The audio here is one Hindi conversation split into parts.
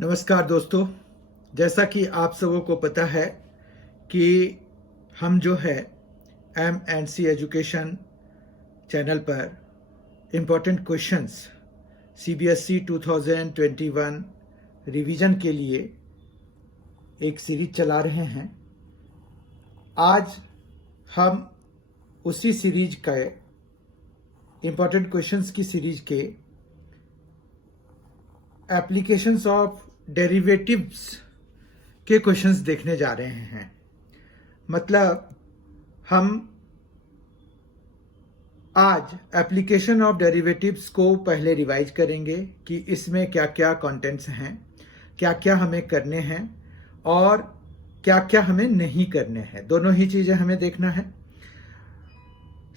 नमस्कार दोस्तों। जैसा कि आप सबों को पता है कि हम जो है M&C एजुकेशन चैनल पर इम्पोर्टेंट क्वेश्चंस CBSE 2021 रिवीजन के लिए एक सीरीज चला रहे हैं। आज हम उसी सीरीज के इम्पोर्टेंट क्वेश्चंस की सीरीज के एप्लीकेशंस ऑफ डेरिवेटिव्स के क्वेश्चंस देखने जा रहे हैं। मतलब हम आज एप्लीकेशन ऑफ डेरिवेटिव्स को पहले रिवाइज करेंगे कि इसमें क्या क्या कंटेंट्स हैं, क्या क्या हमें करने हैं और क्या क्या हमें नहीं करने हैं। दोनों ही चीज़ें हमें देखना है।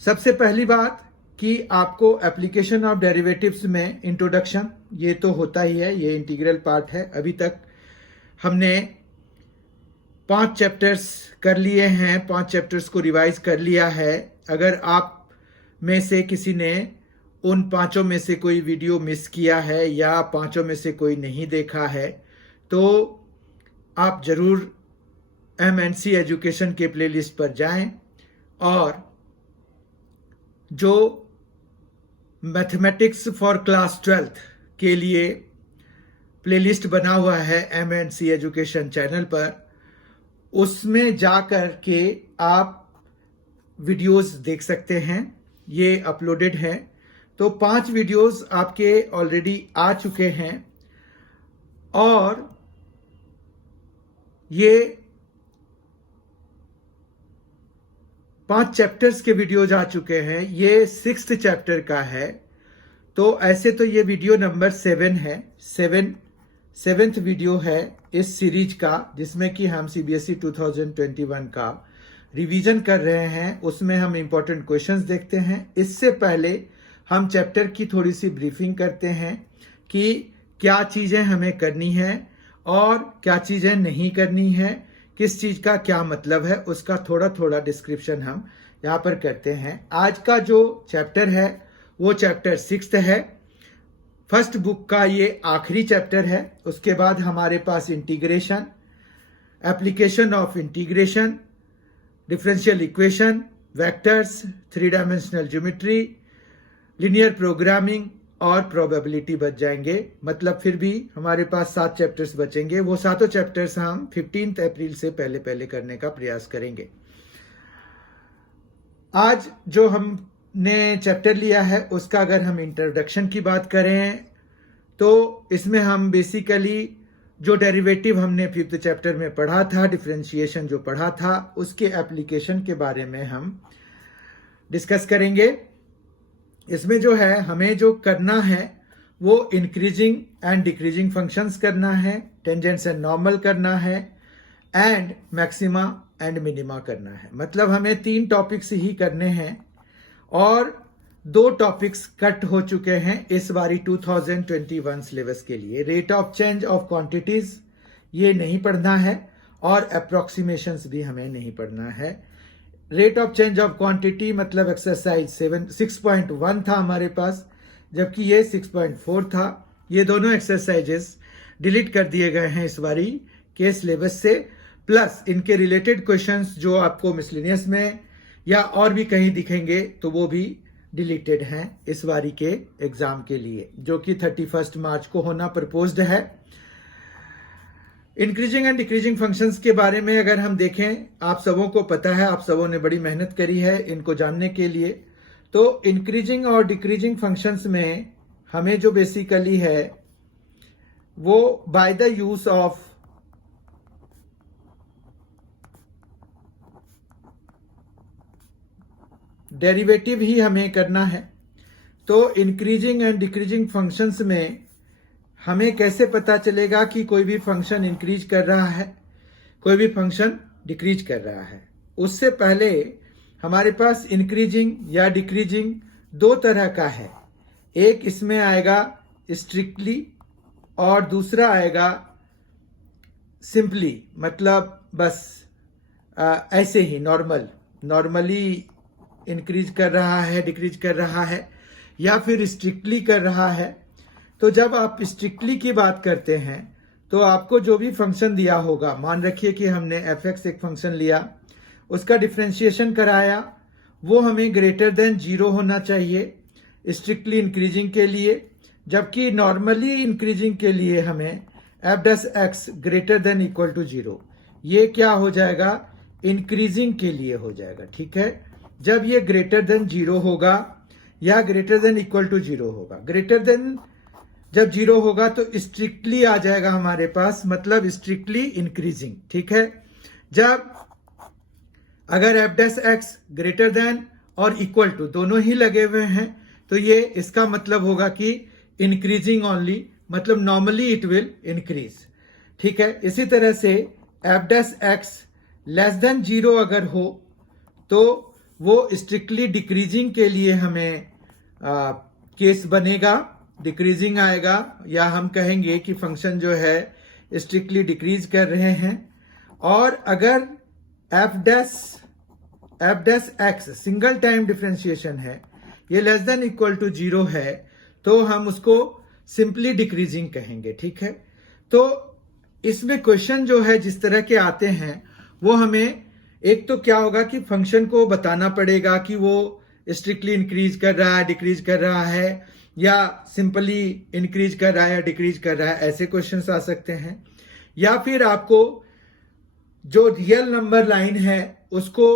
सबसे पहली बात कि आपको एप्लीकेशन ऑफ डेरिवेटिव्स में इंट्रोडक्शन ये तो होता ही है, ये इंटीग्रल पार्ट है। अभी तक हमने 5 चैप्टर्स कर लिए हैं, 5 चैप्टर्स को रिवाइज कर लिया है। अगर आप में से किसी ने उन 5 में से कोई वीडियो मिस किया है या 5 में से कोई नहीं देखा है तो आप ज़रूर M&C एजुकेशन के प्लेलिस्ट पर जाएं और जो मैथमेटिक्स फॉर क्लास 12th के लिए प्लेलिस्ट बना हुआ है M&C एजुकेशन चैनल पर, उसमें जाकर के आप वीडियोस देख सकते हैं। ये अपलोडेड हैं। तो 5 वीडियोस आपके ऑलरेडी आ चुके हैं और ये 5 चैप्टर्स के वीडियोज आ चुके हैं। ये 6th चैप्टर का है। तो ऐसे तो ये वीडियो नंबर 7 है, 7th वीडियो है इस सीरीज का, जिसमें कि हम CBSE 2021 का रिवीजन कर रहे हैं। उसमें हम इंपॉर्टेंट क्वेश्चंस देखते हैं। इससे पहले हम चैप्टर की थोड़ी सी ब्रीफिंग करते हैं कि क्या चीज़ें हमें करनी है और क्या चीज़ें नहीं करनी है, किस चीज़ का क्या मतलब है, उसका थोड़ा थोड़ा डिस्क्रिप्शन हम यहाँ पर करते हैं। आज का जो चैप्टर है वो चैप्टर 6th है। फर्स्ट बुक का ये आखिरी चैप्टर है। उसके बाद हमारे पास integration, application of integration, differential equation, vectors, 3 dimensional geometry, linear programming और प्रोबेबिलिटी बच जाएंगे। मतलब फिर भी हमारे पास 7 चैप्टर्स बचेंगे। वो 7 चैप्टर्स हम 15 अप्रैल से पहले करने का प्रयास करेंगे। आज जो हमने चैप्टर लिया है उसका अगर हम इंट्रोडक्शन की बात करें तो इसमें हम बेसिकली जो डेरिवेटिव हमने 5th चैप्टर में पढ़ा था, डिफरेंशिएशन जो पढ़ा था, उसके एप्लीकेशन के बारे में हम डिस्कस करेंगे। इसमें जो है हमें जो करना है वो इंक्रीजिंग एंड डिक्रीजिंग फंक्शंस करना है, टेंजेंट्स एंड नॉर्मल करना है एंड मैक्सिमा एंड मिनिमा करना है। मतलब हमें 3 टॉपिक्स ही करने हैं और 2 टॉपिक्स कट हो चुके हैं इस बारी 2021 सिलेबस के लिए। Rate of change of quantities ये नहीं पढ़ना है और अप्रोक्सीमेशंस भी हमें नहीं पढ़ना है। Rate of change of quantity मतलब एक्सरसाइज 6.1 था हमारे पास, जबकि ये 6.4 था। ये दोनों एक्सरसाइजेस डिलीट कर दिए गए हैं इस बारी के सिलेबस से, प्लस इनके रिलेटेड क्वेश्चंस जो आपको मिसलेनियस में या और भी कहीं दिखेंगे तो वो भी डिलीटेड हैं इस बारी के एग्जाम के लिए, जो कि 31 मार्च को होना प्रपोज्ड है। इंक्रीजिंग एंड डिक्रीजिंग फंक्शंस के बारे में अगर हम देखें, आप सबों को पता है, आप सबों ने बड़ी मेहनत करी है इनको जानने के लिए। तो इंक्रीजिंग और डिक्रीजिंग फंक्शंस में हमें जो बेसिकली है वो by the use of derivative ही हमें करना है। तो इंक्रीजिंग एंड डिक्रीजिंग फंक्शंस में हमें कैसे पता चलेगा कि कोई भी फंक्शन इंक्रीज कर रहा है, कोई भी फंक्शन डिक्रीज कर रहा है। उससे पहले हमारे पास इंक्रीजिंग या डिक्रीजिंग 2 तरह का है। एक इसमें आएगा स्ट्रिक्टली और दूसरा आएगा सिंपली, मतलब बस ऐसे ही नॉर्मली इंक्रीज कर रहा है, डिक्रीज कर रहा है, या फिर स्ट्रिक्टली कर रहा है। तो जब आप स्ट्रिक्टली की बात करते हैं तो आपको जो भी फंक्शन दिया होगा, मान रखिए कि हमने fx एक फंक्शन लिया, उसका डिफ्रेंशिएशन कराया, वो हमें ग्रेटर देन 0 होना चाहिए स्ट्रिक्टली इंक्रीजिंग के लिए, जबकि नॉर्मली इंक्रीजिंग के लिए हमें f' greater than equal to 0, ये क्या हो जाएगा, इंक्रीजिंग के लिए हो जाएगा। ठीक है, जब ये ग्रेटर देन 0 होगा या ग्रेटर देन इक्वल टू 0 होगा, ग्रेटर देन जब 0 होगा तो स्ट्रिक्टली आ जाएगा हमारे पास, मतलब स्ट्रिक्टली इंक्रीजिंग। ठीक है, जब अगर f' ग्रेटर देन और इक्वल टू दोनों ही लगे हुए हैं तो ये इसका मतलब होगा कि इंक्रीजिंग ओनली, मतलब नॉर्मली इट विल इंक्रीज। ठीक है, इसी तरह से f' लेस देन 0 अगर हो तो वो स्ट्रिक्टली डिक्रीजिंग के लिए हमें केस बनेगा, डिक्रीजिंग आएगा, या हम कहेंगे कि फंक्शन जो है स्ट्रिक्टली डिक्रीज कर रहे हैं। और अगर f' सिंगल टाइम डिफरेंशिएशन है, ये लेस देन इक्वल टू 0 है, तो हम उसको सिंपली डिक्रीजिंग कहेंगे। ठीक है, तो इसमें क्वेश्चन जो है जिस तरह के आते हैं वो हमें एक तो क्या होगा कि फंक्शन को बताना पड़ेगा कि वो स्ट्रिक्टली इंक्रीज कर रहा है, डिक्रीज कर रहा है, या सिंपली इंक्रीज कर रहा है या डिक्रीज कर रहा है, ऐसे क्वेश्चंस आ सकते हैं। या फिर आपको जो रियल नंबर लाइन है उसको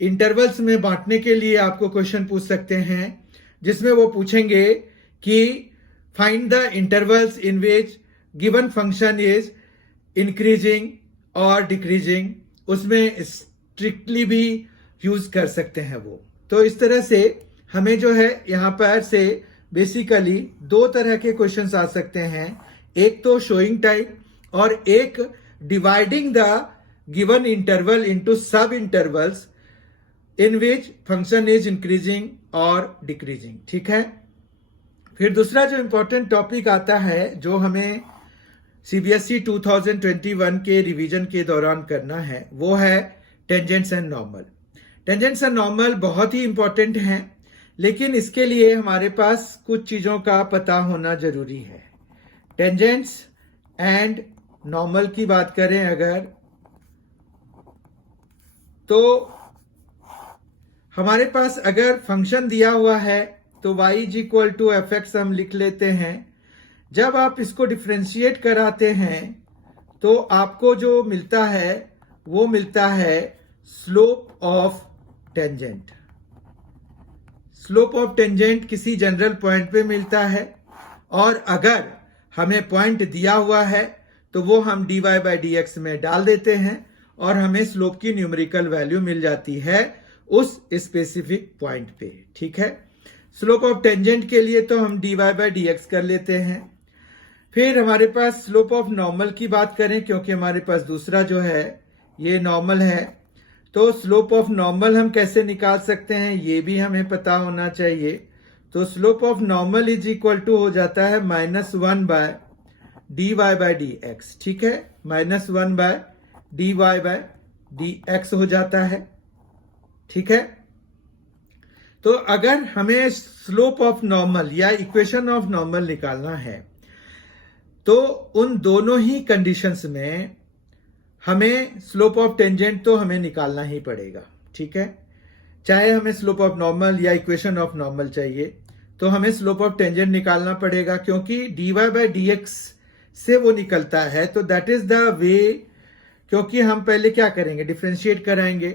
इंटरवल्स में बांटने के लिए आपको क्वेश्चन पूछ सकते हैं, जिसमें वो पूछेंगे कि find the intervals in which given function is increasing और डिक्रीजिंग, उसमें स्ट्रिक्टली भी यूज कर सकते हैं वो। तो इस तरह से हमें जो है यहाँ पर से बेसिकली दो तरह के क्वेश्चंस आ सकते हैं, एक तो शोइंग टाइप और एक dividing the given interval into सब intervals in which function is increasing और डिक्रीजिंग। ठीक है, फिर दूसरा जो इंपॉर्टेंट टॉपिक आता है जो हमें सीबीएसई 2021 के रिवीजन के दौरान करना है, वो है tangents and normal. Tangents and normal बहुत ही इंपॉर्टेंट हैं, लेकिन इसके लिए हमारे पास कुछ चीजों का पता होना जरूरी है। टेंजेंट्स एंड नॉर्मल की बात करें अगर, तो हमारे पास अगर फंक्शन दिया हुआ है तो y is equal to fx हम लिख लेते हैं। जब आप इसको डिफ्रेंशिएट कराते हैं तो आपको जो मिलता है वो मिलता है slope of tangent. Slope of tangent किसी जनरल पॉइंट पे मिलता है, और अगर हमें पॉइंट दिया हुआ है तो वो हम dy बाई dx में डाल देते हैं और हमें स्लोप की न्यूमेरिकल वैल्यू मिल जाती है उस स्पेसिफिक पॉइंट पे। ठीक है, स्लोप ऑफ टेंजेंट के लिए तो हम dy बाई dx कर लेते हैं। फिर हमारे पास स्लोप ऑफ नॉर्मल की बात करें, क्योंकि हमारे पास दूसरा जो है ये नॉर्मल है, तो स्लोप ऑफ नॉर्मल हम कैसे निकाल सकते हैं ये भी हमें पता होना चाहिए। तो slope of normal is equal to हो जाता है -1 बाय dy बाई dx। ठीक है, -1 बाय dy बाई dx हो जाता है। ठीक है, तो अगर हमें स्लोप ऑफ नॉर्मल या इक्वेशन ऑफ नॉर्मल निकालना है तो उन दोनों ही कंडीशंस में हमें स्लोप ऑफ टेंजेंट तो हमें निकालना ही पड़ेगा। ठीक है, चाहे हमें स्लोप ऑफ नॉर्मल या इक्वेशन ऑफ नॉर्मल चाहिए तो हमें स्लोप ऑफ टेंजेंट निकालना पड़ेगा, क्योंकि dy बाई dx से वो निकलता है। तो दैट इज द वे, क्योंकि हम पहले क्या करेंगे, डिफ्रेंशिएट कराएंगे,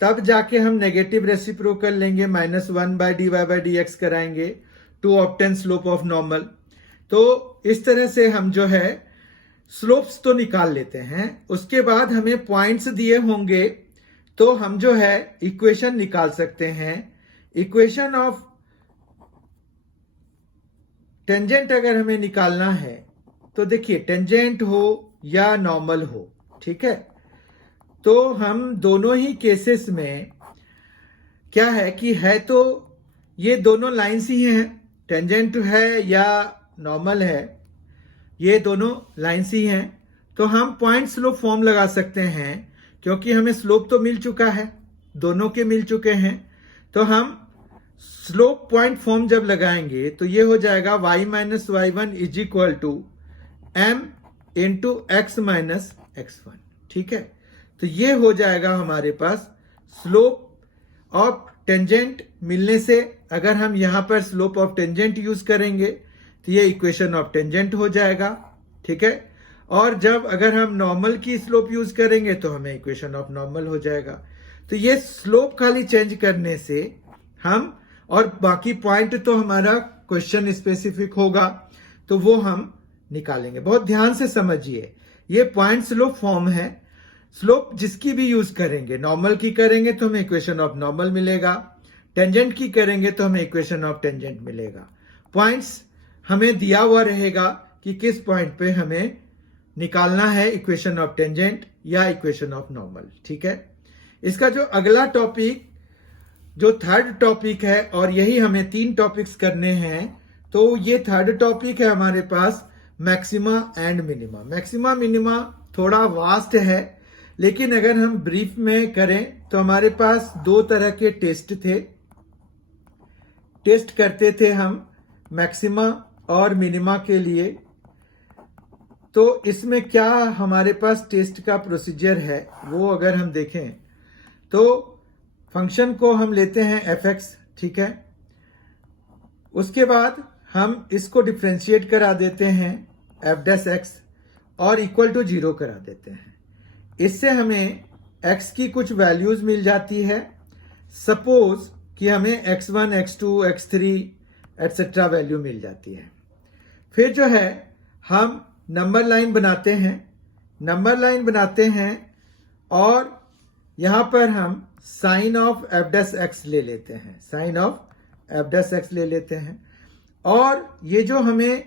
तब जाके हम नेगेटिव रेसिप्रोकल लेंगे, -1 बाय dy बाई dx कराएंगे to obtain slope of normal. तो इस तरह से हम जो है स्लोप्स तो निकाल लेते हैं। उसके बाद हमें पॉइंट्स दिए होंगे तो हम जो है इक्वेशन निकाल सकते हैं। इक्वेशन ऑफ टेंजेंट अगर हमें निकालना है तो देखिए, टेंजेंट हो या नॉर्मल हो, ठीक है, तो हम दोनों ही केसेस में क्या है कि है तो ये दोनों लाइंस ही हैं, टेंजेंट है या नॉर्मल है, ये दोनों लाइंस ही हैं। तो हम पॉइंट स्लोप फॉर्म लगा सकते हैं, क्योंकि हमें स्लोप तो मिल चुका है, दोनों के मिल चुके हैं। तो हम स्लोप पॉइंट फॉर्म जब लगाएंगे तो ये हो जाएगा y minus y1 is equal to m into x minus x1, ठीक है। तो ये हो जाएगा हमारे पास स्लोप ऑफ टेंजेंट मिलने से, अगर हम यहां पर स्लोप ऑफ टेंजेंट यूज करेंगे तो ये इक्वेशन ऑफ टेंजेंट हो जाएगा, ठीक है। और जब अगर हम नॉर्मल की स्लोप यूज करेंगे तो हमें इक्वेशन ऑफ नॉर्मल हो जाएगा। तो ये स्लोप खाली चेंज करने से हम, और बाकी पॉइंट तो हमारा क्वेश्चन स्पेसिफिक होगा तो वो हम निकालेंगे। बहुत ध्यान से समझिए, ये पॉइंट स्लोप फॉर्म है। स्लोप जिसकी भी यूज करेंगे, नॉर्मल की करेंगे तो हमें इक्वेशन ऑफ नॉर्मल मिलेगा, टेंजेंट की करेंगे तो हमें इक्वेशन ऑफ टेंजेंट मिलेगा। पॉइंट्स हमें दिया हुआ रहेगा कि किस पॉइंट पे हमें निकालना है इक्वेशन ऑफ टेंजेंट या इक्वेशन ऑफ नॉर्मल, ठीक है। इसका जो अगला टॉपिक, जो थर्ड टॉपिक है, और यही हमें 3 टॉपिक्स करने हैं, तो ये थर्ड टॉपिक है हमारे पास maxima and minima. Maxima minima थोड़ा वास्ट है, लेकिन अगर हम ब्रीफ में करें तो हमारे पास 2 तरह के टेस्ट थे। टेस्ट करते थे हम मैक्सिमा और मिनिमा के लिए। तो इसमें क्या हमारे पास टेस्ट का प्रोसीजर है वो अगर हम देखें तो फंक्शन को हम लेते हैं f(x), ठीक है। उसके बाद हम इसको डिफ्रेंशिएट करा देते हैं f'(x) और इक्वल टू 0 करा देते हैं। इससे हमें x की कुछ वैल्यूज मिल जाती है। सपोज कि हमें x1, x2, x3 etcetera value मिल जाती है। फिर जो है हम नंबर लाइन बनाते हैं, नंबर लाइन बनाते हैं और यहां पर हम साइन ऑफ f'(x) ले लेते हैं, साइन ऑफ f'(x) ले लेते हैं। और ये जो हमें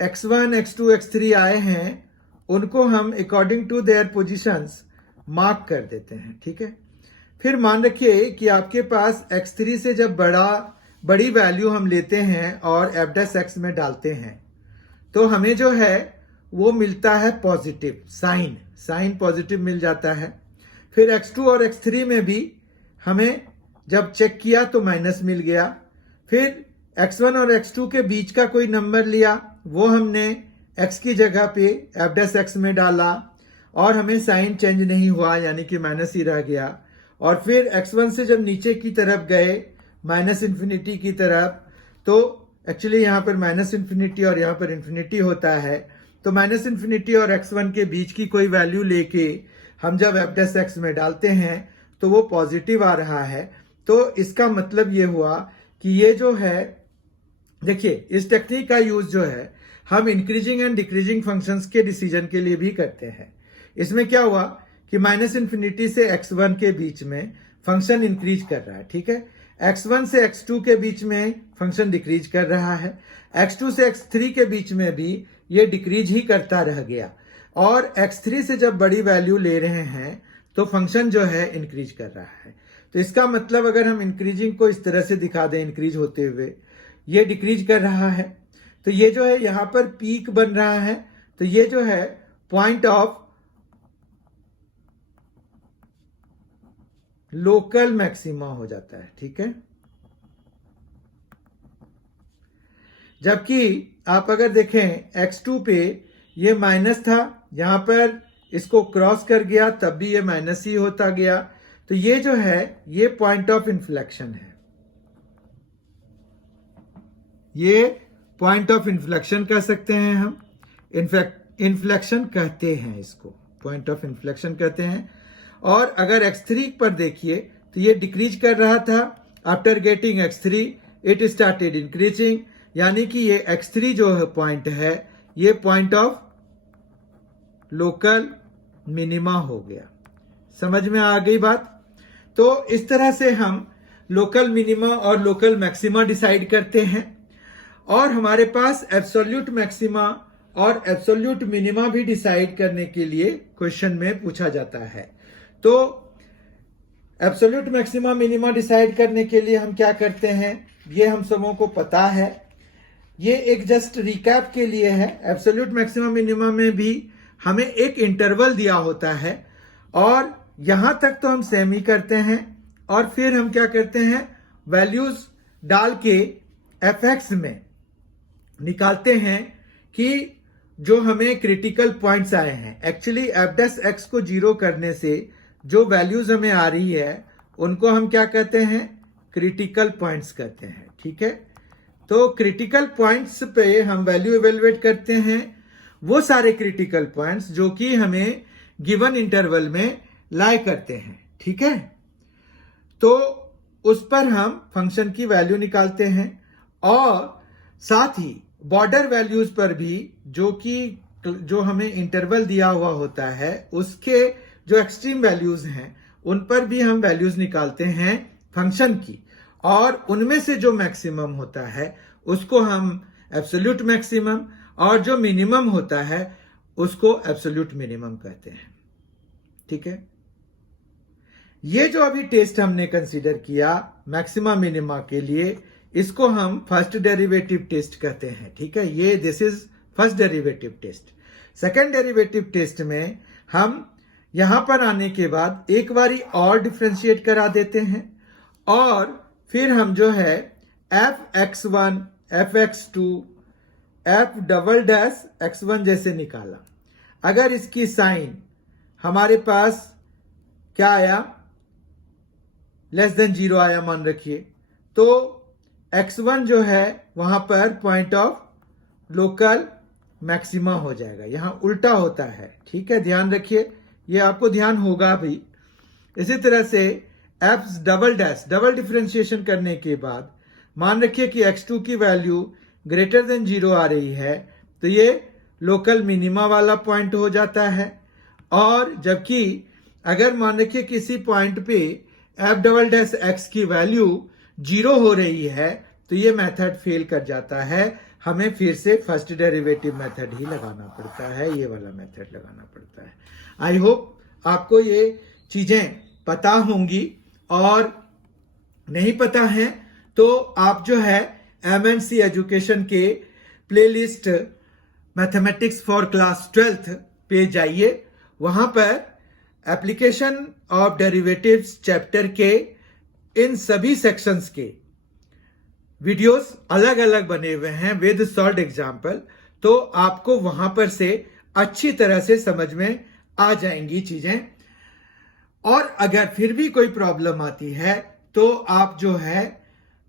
x1, x2, x3 आए हैं उनको हम according to their positions mark कर देते हैं, ठीक है। फिर मान रखिए कि आपके पास x3 से जब बड़ी वैल्यू हम लेते हैं और f'(x) में डालते हैं तो हमें जो है वो मिलता है पॉजिटिव साइन, साइन पॉजिटिव मिल जाता है। फिर x2 और x3 में भी हमें जब चेक किया तो माइनस मिल गया। फिर x1 और x2 के बीच का कोई नंबर लिया, वो हमने x की जगह पे f'(x) में डाला और हमें साइन चेंज नहीं हुआ, यानी कि माइनस ही रह गया। और फिर x1 से जब नीचे की तरफ गए माइनस इन्फिनिटी की तरफ, तो एक्चुअली यहाँ पर माइनस इन्फिनिटी और यहाँ पर इन्फिनिटी होता है, तो माइनस इन्फिनिटी और x1 के बीच की कोई वैल्यू लेके हम जब f'(x) में डालते हैं तो वो पॉजिटिव आ रहा है। तो इसका मतलब ये हुआ कि ये जो है, देखिए इस टेक्निक का यूज जो है हम इंक्रीजिंग एंड डिक्रीजिंग फंक्शंस के डिसीजन के लिए भी करते हैं। इसमें क्या हुआ कि माइनस इन्फिनिटी से x1 के बीच में फंक्शन इंक्रीज कर रहा है, ठीक है। x1 से x2 के बीच में फंक्शन डिक्रीज कर रहा है, x2 से x3 के बीच में भी ये डिक्रीज ही करता रह गया, और x3 से जब बड़ी वैल्यू ले रहे हैं तो फंक्शन जो है इंक्रीज कर रहा है। तो इसका मतलब अगर हम इंक्रीजिंग को इस तरह से दिखा दें, इंक्रीज होते हुए ये डिक्रीज कर रहा है, तो ये जो है यहां पर पीक बन रहा है, तो ये जो है पॉइंट ऑफ लोकल मैक्सिमा हो जाता है, ठीक है। जबकि आप अगर देखें x2 पे ये माइनस था, यहां पर इसको क्रॉस कर गया तब भी ये माइनस ही होता गया, तो ये जो है ये पॉइंट ऑफ इन्फ्लेक्शन है, ये पॉइंट ऑफ इन्फ्लेक्शन कह सकते हैं हम। इनफैक्ट इन्फ्लेक्शन कहते हैं इसको, पॉइंट ऑफ इन्फ्लेक्शन कहते हैं। और अगर x3 पर देखिए तो ये डिक्रीज कर रहा था, after getting x3 it started increasing, यानी कि ये x3 जो है पॉइंट है ये पॉइंट ऑफ लोकल मिनिमा हो गया। समझ में आ गई बात? तो इस तरह से हम लोकल मिनिमा और लोकल मैक्सिमा डिसाइड करते हैं, और हमारे पास एब्सोल्यूट मैक्सिमा और एब्सोल्यूट मिनिमा भी डिसाइड करने के लिए क्वेश्चन में पूछा जाता है। तो एब्सोल्यूट मैक्सिमा मिनिमा डिसाइड करने के लिए हम क्या करते हैं, ये हम सबों को पता है, ये एक जस्ट रिकैप के लिए है। एब्सोल्यूट मैक्सिमा मिनिमा में भी हमें एक इंटरवल दिया होता है, और यहां तक तो हम सेम ही करते हैं, और फिर हम क्या करते हैं, वैल्यूज डाल के f(x) में निकालते हैं कि जो हमें क्रिटिकल पॉइंट्स आए हैं, एक्चुअली f'(x) को 0 करने से जो वैल्यूज हमें आ रही है उनको हम क्या कहते हैं, क्रिटिकल पॉइंट्स कहते हैं। ठीक है, तो क्रिटिकल पॉइंट्स पे हम वैल्यू इवेलुएट करते हैं, वो सारे क्रिटिकल पॉइंट्स जो कि हमें गिवन इंटरवल में लाई करते हैं। ठीक है, तो उस पर हम फंक्शन की वैल्यू निकालते हैं और साथ ही बॉर्डर वैल्यूज पर भी जो हमें इंटरवल दिया हुआ होता है उसके जो एक्सट्रीम वैल्यूज हैं उन पर भी हम वैल्यूज निकालते हैं फंक्शन की, और उनमें से जो मैक्सिमम होता है उसको हम एब्सोल्यूट मैक्सिमम और जो मिनिमम होता है उसको एब्सोल्यूट मिनिमम कहते हैं। ठीक है, ये जो अभी टेस्ट हमने कंसीडर किया मैक्सिमा मिनिमा के लिए, इसको हम फर्स्ट डेरिवेटिव टेस्ट कहते हैं। ठीक है, ये this is first derivative test. Second derivative test में हम यहां पर आने के बाद एक बारी और डिफरेंशिएट करा देते हैं और फिर हम जो है f(x1), f(x2), f"(x1) जैसे निकाला। अगर इसकी साइन हमारे पास क्या आया, लेस देन 0 आया मान रखिए, तो x1 जो है वहां पर पॉइंट ऑफ लोकल मैक्सिमा हो जाएगा, यहां उल्टा होता है। ठीक है, ध्यान रखिए, ये आपको ध्यान होगा भी। इसी तरह से डबल डिफरेंशिएशन करने के बाद मान रखिए कि x2 की वैल्यू ग्रेटर देन 0 आ रही है, तो ये लोकल मिनिमा वाला पॉइंट हो जाता है। और जबकि अगर मान रखिए किसी पॉइंट पे f'(x) की वैल्यू 0 हो रही है तो ये मेथड फेल कर जाता है, हमें फिर से फर्स्ट डेरिवेटिव मेथड ही लगाना पड़ता है, ये वाला मेथड लगाना पड़ता है। आई होप आपको ये चीजें पता होंगी, और नहीं पता है तो आप जो है MNC एजुकेशन के playlist mathematics for class 12th पे जाइए, वहां पर एप्लीकेशन ऑफ डेरिवेटिव्स चैप्टर के इन सभी सेक्शंस के वीडियोस अलग अलग बने हुए हैं विद सॉल्व्ड एग्जाम्पल, तो आपको वहां पर से अच्छी तरह से समझ में आ जाएंगी चीजें। और अगर फिर भी कोई प्रॉब्लम आती है तो आप जो है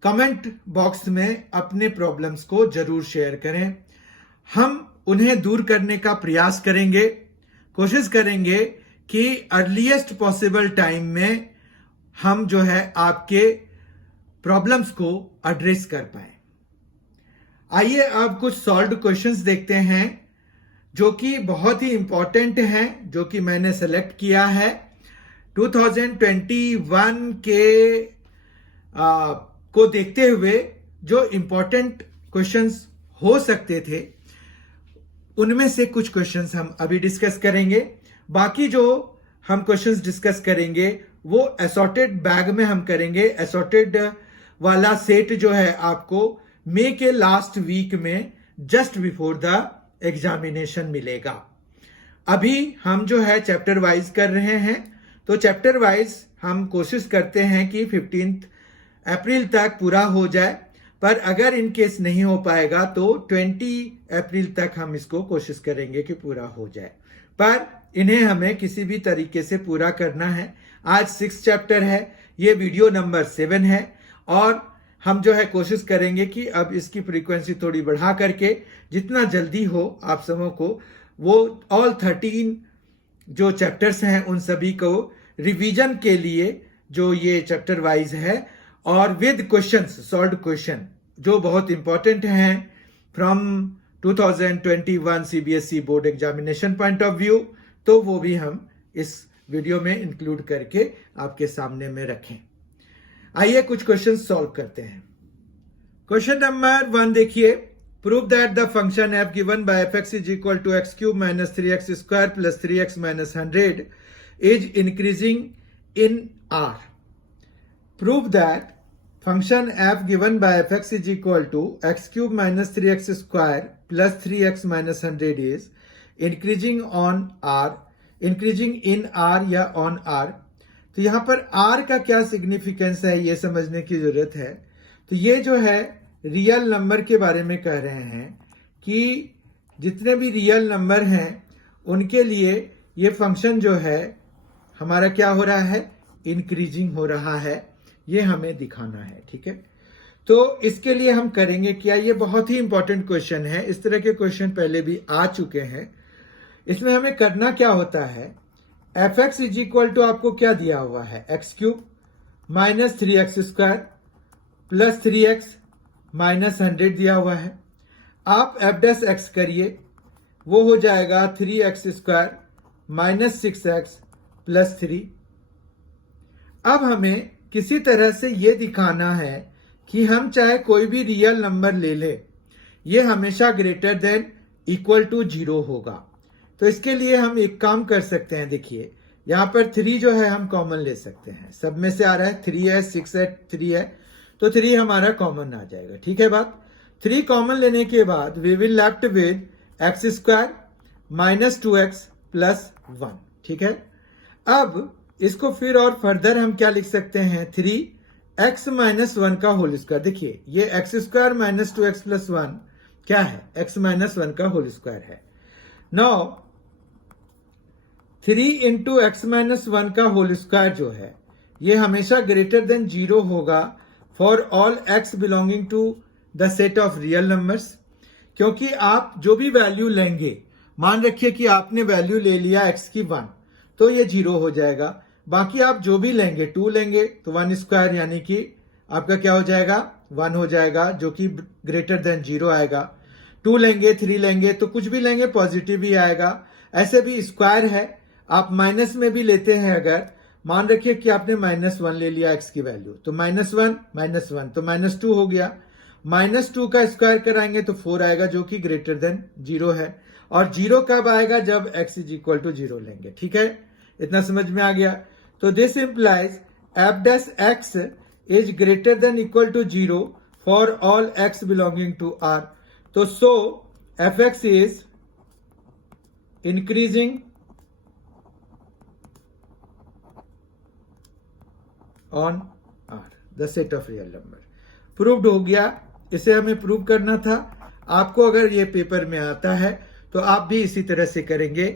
कमेंट बॉक्स में अपने प्रॉब्लम्स को जरूर शेयर करें, हम उन्हें दूर करने का प्रयास करेंगे, कोशिश करेंगे कि अर्लीस्ट पॉसिबल टाइम में हम जो है आपके प्रॉब्लम्स को एड्रेस कर पाए। आइए अब कुछ सॉल्व्ड क्वेश्चंस देखते हैं जो कि बहुत ही इंपॉर्टेंट हैं, जो कि मैंने सेलेक्ट किया है 2021 के को देखते हुए जो इंपॉर्टेंट क्वेश्चंस हो सकते थे उनमें से कुछ क्वेश्चंस हम अभी डिस्कस करेंगे। बाकी जो हम क्वेश्चंस डिस्कस करेंगे वो असॉर्टेड बैग में हम करेंगे। असॉर्टेड वाला सेट जो है आपको मई के लास्ट वीक में जस्ट बिफोर द एग्जामिनेशन मिलेगा। अभी हम जो है चैप्टर वाइज कर रहे हैं, तो चैप्टर वाइज हम कोशिश करते हैं कि 15 अप्रैल तक पूरा हो जाए, पर अगर इन केस नहीं हो पाएगा तो 20 अप्रैल तक हम इसको कोशिश करेंगे कि पूरा हो जाए, पर इन्हें हमें किसी भी तरीके से पूरा करना है। आज 6 चैप्टर है, ये वीडियो नंबर 7 है, और हम जो है कोशिश करेंगे कि अब इसकी फ्रीक्वेंसी थोड़ी बढ़ा करके जितना जल्दी हो आप सबों को वो ऑल 13 जो चैप्टर्स हैं उन सभी को रिवीजन के लिए जो ये चैप्टर वाइज है, और विद क्वेश्चंस, सॉल्व्ड क्वेश्चन जो बहुत इंपॉर्टेंट हैं from 2021 CBSE board examination point of view, तो वो भी हम इस वीडियो में इंक्लूड करके आपके सामने में रखें। आइए कुछ क्वेश्चन सॉल्व करते हैं। क्वेश्चन नंबर 1 देखिए, prove that the function f given by fx is equal to x³ minus 3x square plus 3x minus 100 is increasing in r। Prove that function f given by fx is equal to x³ minus 3x square plus 3x minus 100 is increasing on r, increasing in r या ऑन r। तो यहां पर r का क्या सिग्निफिकेंस है ये समझने की जरूरत है। तो ये जो है रियल नंबर के बारे में कह रहे हैं कि जितने भी रियल नंबर हैं उनके लिए ये फंक्शन जो है हमारा क्या हो रहा है, इंक्रीजिंग हो रहा है, ये हमें दिखाना है। ठीक है, तो इसके लिए हम करेंगे क्या, ये बहुत ही इंपॉर्टेंट क्वेश्चन है, इस तरह के क्वेश्चन पहले भी आ चुके हैं। इसमें हमें करना क्या होता है, f x is equal to आपको क्या दिया हुआ है, x cube minus 3x square plus 3x minus 100 दिया हुआ है। आप एफ डैश एक्स करिए, वो हो जाएगा 3x square minus 6x plus 3। अब हमें किसी तरह से ये दिखाना है कि हम चाहे कोई भी रियल नंबर ले ले, ये हमेशा ग्रेटर देन इक्वल टू 0 होगा। तो इसके लिए हम एक काम कर सकते हैं, देखिए यहां पर 3 जो है हम कॉमन ले सकते हैं, सब में से आ रहा है 3 है, 6 है, 3 है, तो 3 हमारा कॉमन आ जाएगा। ठीक है बात, 3 कॉमन लेने के बाद we will left with x square minus 2x plus 1। ठीक है, अब इसको फिर और फर्दर हम क्या लिख सकते हैं, 3x माइनस 1 का होल स्क्वायर। देखिए ये x square minus 2x plus 1 क्या है, x माइनस 1 का होल स्क्वायर है। नाउ 3 इंटू एक्स माइनस 1 का होल स्क्वायर जो है ये हमेशा ग्रेटर देन 0 होगा for all x belonging to the set of real numbers. क्योंकि आप जो भी वैल्यू लेंगे, मान रखिए कि आपने वैल्यू ले लिया x की 1, तो ये 0 हो जाएगा। बाकी आप जो भी लेंगे, 2 लेंगे तो 1 स्क्वायर यानी कि आपका क्या हो जाएगा, 1 हो जाएगा, जो कि ग्रेटर देन 0 आएगा। 2 लेंगे, 3 लेंगे, तो कुछ भी लेंगे पॉजिटिव ही आएगा। ऐसे भी स्क्वायर है, आप माइनस में भी लेते हैं, अगर मान रखिए कि आपने -1 ले लिया x की वैल्यू, तो -1 तो -2 हो गया। -2 का स्क्वायर कराएंगे तो 4 आएगा, जो कि ग्रेटर देन 0 है। और 0 कब आएगा, जब x इज इक्वल टू 0 लेंगे। ठीक है, इतना समझ में आ गया। तो this implies f dash x is greater than equal to 0 for all x belonging to r। तो so f x is increasing on R, the set of real number. Proved हो गया, इसे हमें प्रूव करना था। आपको अगर ये पेपर में आता है तो आप भी इसी तरह से करेंगे।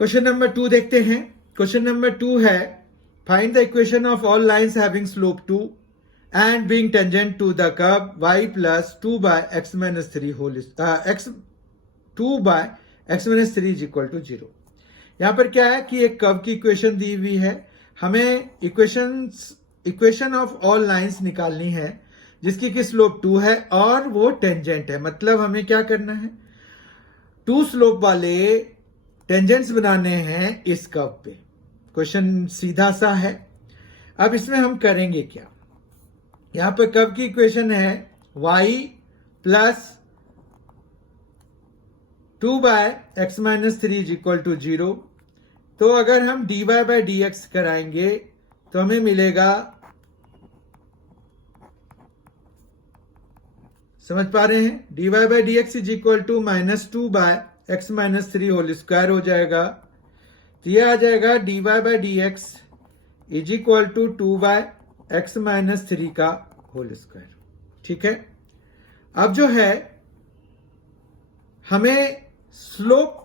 क्वेश्चन नंबर 2 देखते हैं। क्वेश्चन नंबर 2 है, find the equation of all lines having slope 2 and being tangent to the curve y plus 2 by x minus 3 whole x 2 by x minus 3 is equal to 0। यहां पर क्या है कि एक कर्व की इक्वेशन दी हुई है, हमें इक्वेशन ऑफ ऑल लाइंस निकालनी है जिसकी की स्लोप 2 है और वो टेंजेंट है। मतलब हमें क्या करना है, 2 स्लोप वाले टेंजेंट्स बनाने हैं इस कर्व पे। क्वेश्चन सीधा सा है। अब इसमें हम करेंगे क्या, यहां पर कर्व की इक्वेशन है y plus 2 by x minus 3 is equal to 0। तो अगर हम dy बाय dx कराएंगे तो हमें मिलेगा, समझ पा रहे हैं, dy by dx is equal to -2 by x minus 3 whole square हो जाएगा। तो यह आ जाएगा dy by dx is equal to 2 by x minus 3 का होल स्क्वायर। ठीक है, अब जो है हमें स्लोप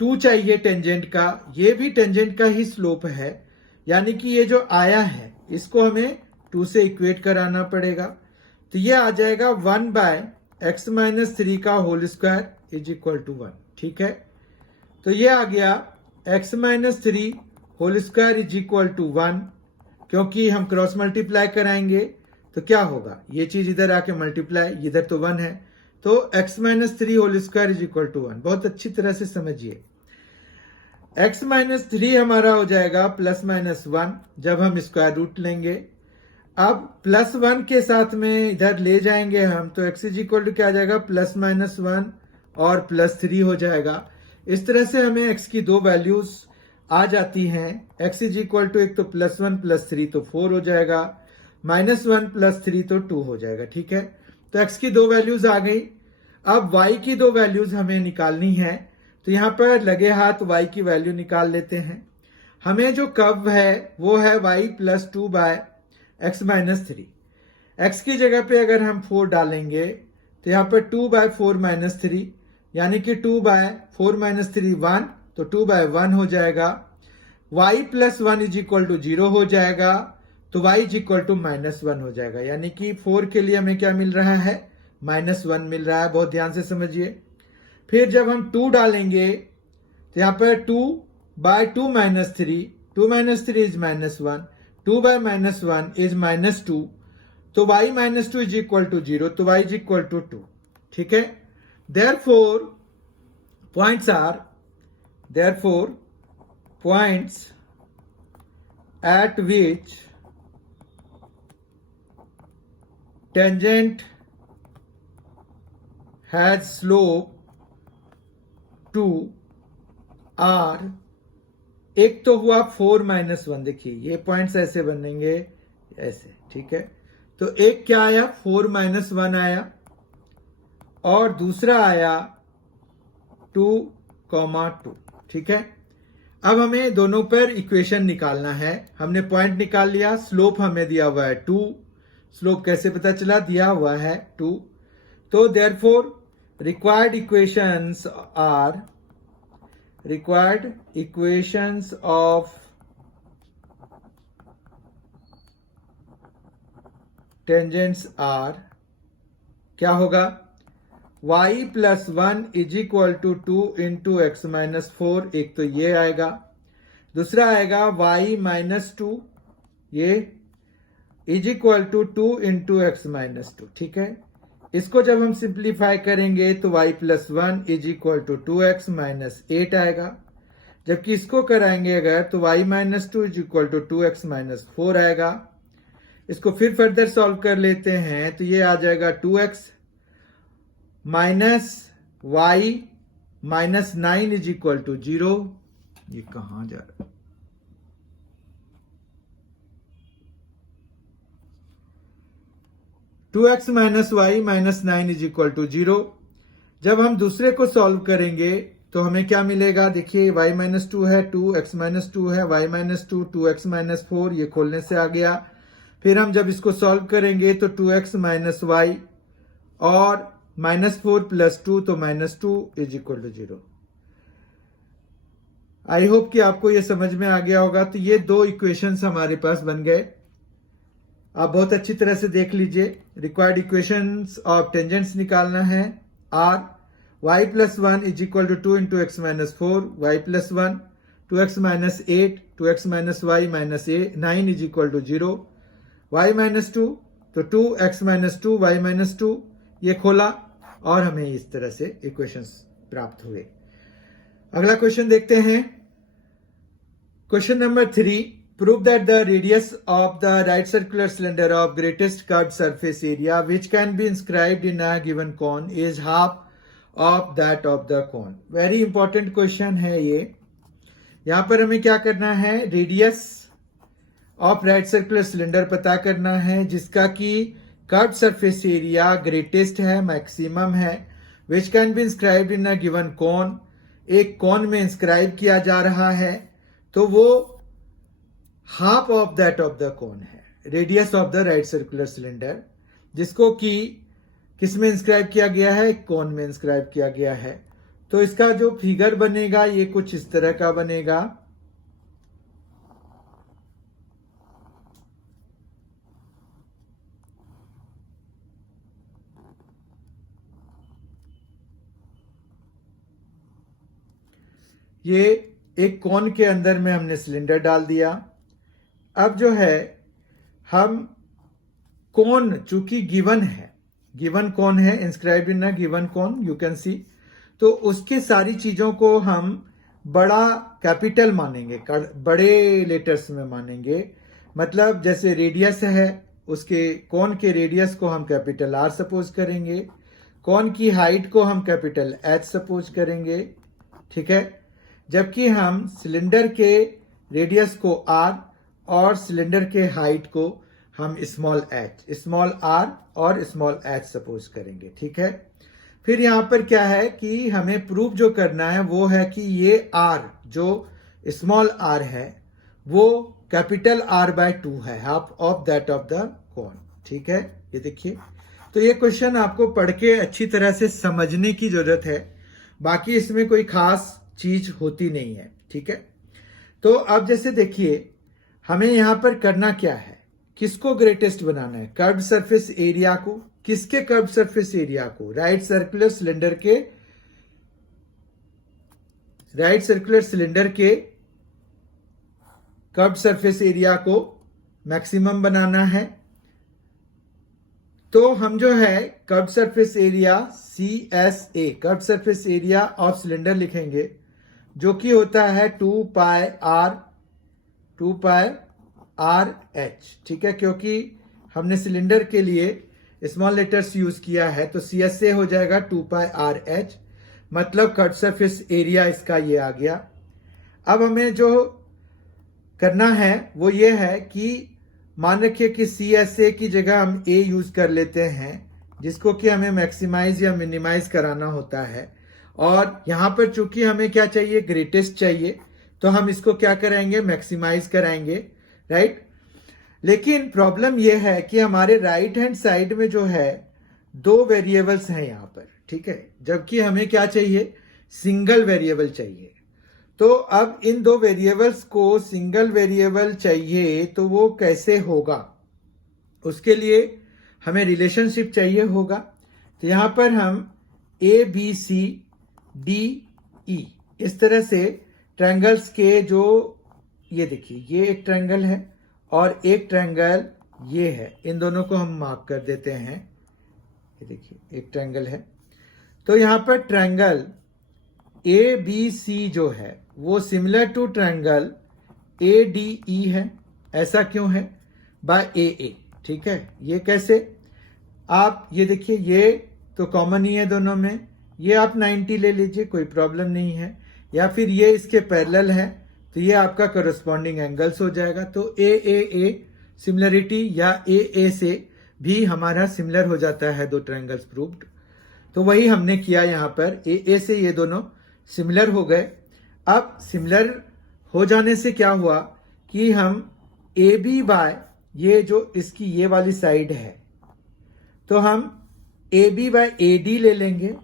2 चाहिए टेंजेंट का, ये भी टेंजेंट का ही स्लोप है, यानी कि ये जो आया है इसको हमें 2 से इक्वेट कराना पड़ेगा। तो ये आ जाएगा 1 बाय एक्स माइनस 3 का whole square is equal to 1। ठीक है, तो ये आ गया x minus 3 whole square is equal to 1। क्योंकि हम क्रॉस मल्टीप्लाई कराएंगे तो क्या होगा, ये चीज इधर आके मल्टीप्लाई, इधर तो 1 है, तो x minus 3 whole square is equal to 1। बहुत अच्छी तरह से समझिए, x माइनस 3 हमारा हो जाएगा प्लस माइनस 1 जब हम स्क्वायर रूट लेंगे। अब प्लस 1 के साथ में इधर ले जाएंगे हम, तो x इज इक्वल टू क्या आ जाएगा, प्लस माइनस 1 और प्लस 3 हो जाएगा। इस तरह से हमें x की 2 वैल्यूज आ जाती हैं। x इज इक्वल टू एक तो प्लस 1 प्लस 3 तो 4 हो जाएगा, -1 प्लस 3 तो 2 हो जाएगा। ठीक है, तो x की 2 वैल्यूज आ गई। अब y की 2 वैल्यूज हमें निकालनी है, तो यहां पर लगे हाथ y की वैल्यू निकाल लेते हैं। हमें जो कर्व है वो है y plus 2 by x minus 3। X की जगह पे अगर हम 4 डालेंगे तो यहाँ पर 2/4 - 3 यानी कि 2/4 - 3 1, तो 2/1 हो जाएगा। y + 1 = 0 हो जाएगा, तो y = -1 हो जाएगा। यानी कि 4 के लिए हमें क्या मिल रहा है, -1 मिल रहा है। बहुत ध्यान से समझिए। फिर जब हम 2 डालेंगे तो यहाँ पर 2/2 - 3, 2 - 3 is -1, 2/-1 is -2, तो y -2 = 0, तो y = 2। ठीक है। therefore points at which tangent has slope to r, एक तो हुआ 4 - 1, देखिए ये पॉइंट्स ऐसे बनेंगे ऐसे। ठीक है। तो एक क्या आया, 4 - 1 आया, और दूसरा आया 2,2। ठीक है। अब हमें दोनों पर इक्वेशन निकालना है। हमने पॉइंट निकाल लिया, स्लोप हमें दिया हुआ है 2। स्लोप कैसे पता चला, दिया हुआ है 2। तो therefore required equations of tangents are क्या होगा, y + 1 = 2 × x - 4, एक तो ये आएगा। दूसरा आएगा y - 2, ये = 2 × x - 2। ठीक है। इसको जब हम सिंप्लीफाई करेंगे तो y + 1 = 2x - 8 आएगा। जबकि इसको कराएंगे अगर तो y - 2 = 2x - 4 आएगा। इसको फिर फर्दर सॉल्व कर लेते हैं तो ये आ जाएगा 2x - y - 9 = 0। ये कहां जा रहा है, (2x - y - 9 = 0). जब हम दूसरे को सॉल्व करेंगे तो हमें क्या मिलेगा, देखिए y - 2 है, 2x - 2 है, y - 2, 2x - 4, ये खोलने से आ गया। फिर हम जब इसको सॉल्व करेंगे तो 2x - y और -4 + 2, तो -2 = 0। आई होप कि आपको ये समझ में आ गया होगा। तो ये दो इक्वेशंस हमारे पास बन गए। आप बहुत अच्छी तरह से देख लीजिए। रिक्वायर्ड इक्वेशंस ऑफ टेंजेंट्स निकालना है। R y + 1 = 2 × x - 4, y + 1 2x - 8, 2x - y - 9 = 0, y - 2 तो 2x - 2 y - 2, ये खोला और हमें इस तरह से इक्वेशंस प्राप्त हुए। अगला क्वेश्चन देखते हैं। Question number 3, prove that the radius of the right circular cylinder of greatest curved surface area which can be inscribed in a given cone is half of that of the cone. Very important question है ये। यहां पर हमें क्या करना है, radius of right circular cylinder पता करना है जिसका कि कर्व्ड सरफेस एरिया ग्रेटेस्ट है, मैक्सिमम है, which can be inscribed in a given cone, एक कॉन में इंस्क्राइब किया जा रहा है, तो वो half of that of the cone है, radius of the right circular cylinder, जिसको कि किस में इंस्क्राइब किया गया है, कॉन में इंस्क्राइब किया गया है। तो इसका जो फिगर बनेगा ये कुछ इस तरह का बनेगा। ये एक कॉन के अंदर में हमने सिलेंडर डाल दिया। अब जो है हम कॉन चूंकि गिवन है, गिवन कॉन है, inscribed in a given cone, you can see, तो उसके सारी चीजों को हम बड़ा कैपिटल मानेंगे, बड़े लेटर्स में मानेंगे। मतलब जैसे रेडियस है, उसके कॉन के रेडियस को हम कैपिटल आर सपोज करेंगे, कॉन की हाइट को हम कैपिटल एच सपोज करेंगे। ठीक है। जबकि हम सिलेंडर के रेडियस को आर और सिलेंडर के हाइट को हम स्मॉल आर और स्मॉल एच सपोज करेंगे। ठीक है। फिर यहां पर क्या है कि हमें प्रूफ जो करना है वो है कि ये आर जो स्मॉल आर है वो कैपिटल R/2 है, half of that of the cone. ठीक है, ये देखिए। तो ये क्वेश्चन आपको पढ़ के अच्छी तरह से समझने की जरूरत है, बाकी इसमें कोई खास चीज होती नहीं है, ठीक है। तो अब जैसे देखिए हमें यहां पर करना क्या है, किसको ग्रेटेस्ट बनाना है, कर्व्ड सरफेस एरिया को। किसके कर्व्ड सरफेस एरिया को? राइट सर्कुलर सिलेंडर के कर्व्ड सरफेस एरिया को मैक्सिमम बनाना है। तो हम जो है curved surface area CSA, curved surface area of cylinder लिखेंगे, जो कि होता है 2 पाई आर एच, ठीक है। क्योंकि हमने सिलेंडर के लिए स्मॉल लेटर्स यूज किया है, तो CSA हो जाएगा 2 पाई आर एच, मतलब कर्व्ड सरफेस एरिया इसका ये आ गया। अब हमें जो करना है वो ये है कि मान रखिए कि CSA की जगह हम A यूज कर लेते हैं, जिसको कि हमें मैक्सिमाइज या मिनिमाइज कराना होता है। और यहां पर चूंकि हमें क्या चाहिए, ग्रेटेस्ट चाहिए, तो हम इसको क्या कराएंगे, मैक्सिमाइज कराएंगे, राइट। लेकिन प्रॉब्लम यह है कि हमारे राइट हैंड साइड में जो है 2 वेरिएबल्स हैं यहां पर, ठीक है, जबकि हमें क्या चाहिए, सिंगल वेरिएबल चाहिए। तो अब इन 2 वेरिएबल्स को सिंगल वेरिएबल चाहिए, तो वो कैसे होगा, उसके लिए हमें रिलेशनशिप चाहिए होगा। तो यहां पर हम ABCDE इस तरह से ट्रायंगल्स के, जो ये देखिए ये एक ट्रायंगल है और एक ट्रायंगल ये है, इन दोनों को हम मार्क कर देते हैं। ये देखिए एक ट्रायंगल है, तो यहां पर ट्रायंगल ABC जो है वो सिमिलर टू ट्रायंगल ADE है। ऐसा क्यों है, बाय AA, ठीक है। ये कैसे, आप ये देखिए ये तो कॉमन ही है दोनों में, ये आप 90 ले लीजिए, कोई प्रॉब्लम नहीं है, या फिर ये इसके पैरेलल है, तो ये आपका करस्पॉन्डिंग एंगल्स हो जाएगा। तो AAA सिमिलरिटी या AA से भी हमारा सिमिलर हो जाता है 2 ट्रायंगल्स प्रूव्ड। तो वही हमने किया, यहां पर AA से ये दोनों सिमिलर हो गए। अब सिमिलर हो जाने से क्या हुआ कि हम AB बाय ये जो इसकी ये वाली साइड है, तो हम AB बाय AD ले लेंगे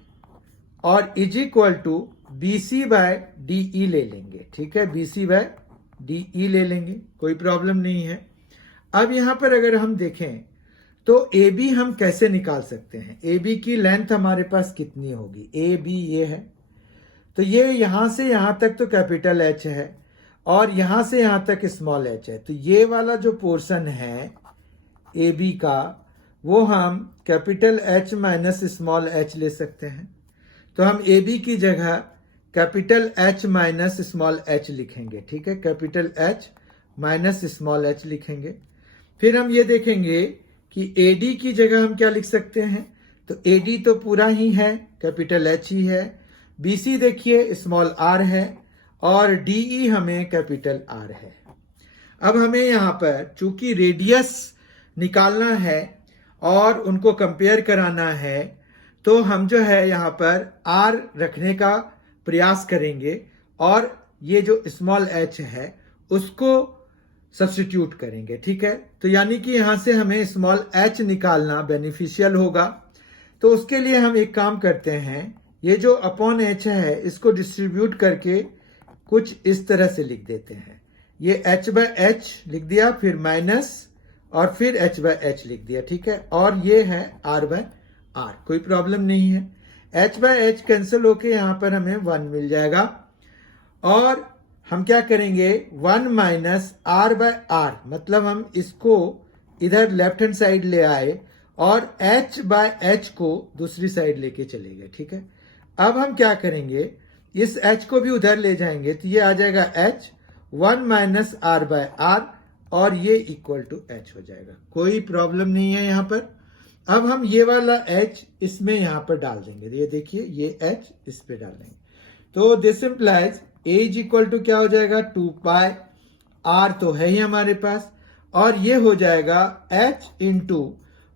और is equal to BC by DE ले लेंगे, ठीक है। BC बाय DE ले लेंगे, कोई प्रॉब्लम नहीं है। अब यहां पर अगर हम देखें तो AB हम कैसे निकाल सकते हैं, AB की लेंथ हमारे पास कितनी होगी, AB ये है, तो ये यहां से यहां तक तो कैपिटल H है और यहां से यहां तक स्मॉल h है। तो ये वाला जो पोर्शन है AB का, वो हम capital H minus small h ले सकते हैं। तो हम AB की जगह capital H minus small h लिखेंगे, ठीक है, capital H minus small h लिखेंगे। फिर हम ये देखेंगे कि AD की जगह हम क्या लिख सकते हैं, तो AD तो पूरा ही है, कैपिटल H ही है। BC देखिए स्मॉल r है और DE हमें कैपिटल R है। अब हमें यहां पर चूंकि रेडियस निकालना है और उनको कंपेयर कराना है, तो हम जो है यहां पर R रखने का प्रयास करेंगे और ये जो स्मॉल h है उसको सब्स्टिट्यूट करेंगे, ठीक है। तो यानी कि यहां से हमें स्मॉल h निकालना बेनिफिशियल होगा। तो उसके लिए हम एक काम करते हैं, ये जो अपॉन h है इसको डिस्ट्रीब्यूट करके कुछ इस तरह से लिख देते हैं। ये h बाय h लिख दिया, फिर माइनस और फिर h बाय h लिख दिया, ठीक है। और ये है r बाय r, कोई प्रॉब्लम नहीं है। h बाय h कैंसिल होके यहां पर हमें 1 मिल जाएगा और हम क्या करेंगे, 1 माइनस r बाय r, मतलब हम इसको इधर लेफ्ट हैंड साइड ले आए और h बाय h को दूसरी साइड लेके चले गए, ठीक है। अब हम क्या करेंगे, इस h को भी उधर ले जाएंगे, तो ये आ जाएगा h 1 minus r by r और ये इक्वल टू h हो जाएगा, कोई प्रॉब्लम नहीं है यहां पर। अब हम ये वाला h इसमें यहां पर डाल देंगे, ये देखिए ये h इस पे डाल देंगे, तो this implies a is equal to क्या हो जाएगा, 2 पाई r तो है ही हमारे पास, और ये हो जाएगा h into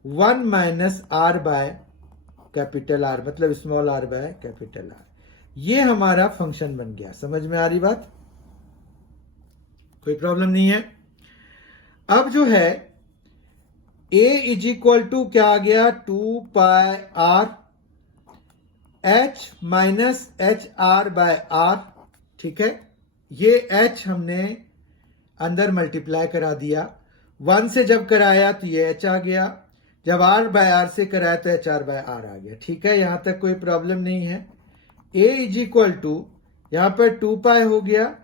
1 minus r by capital R, मतलब small r by capital R। ये हमारा फंक्शन बन गया, समझ में आ रही बात, कोई प्रॉब्लम नहीं है। अब जो है ए इज इक्वल टू क्या आ गया, 2 pi r h minus h r by r. ठीक है, ये एच हमने अंदर मल्टीप्लाई करा दिया, 1 से जब कराया तो ये एच आ गया, जब आर बाय आर से कराया तो एच आर बाय आर आ गया। ठीक है, यहां तक कोई प्रॉब्लम नहीं है। ए इज इक्वल टू यहां पर 2 पाई हो गया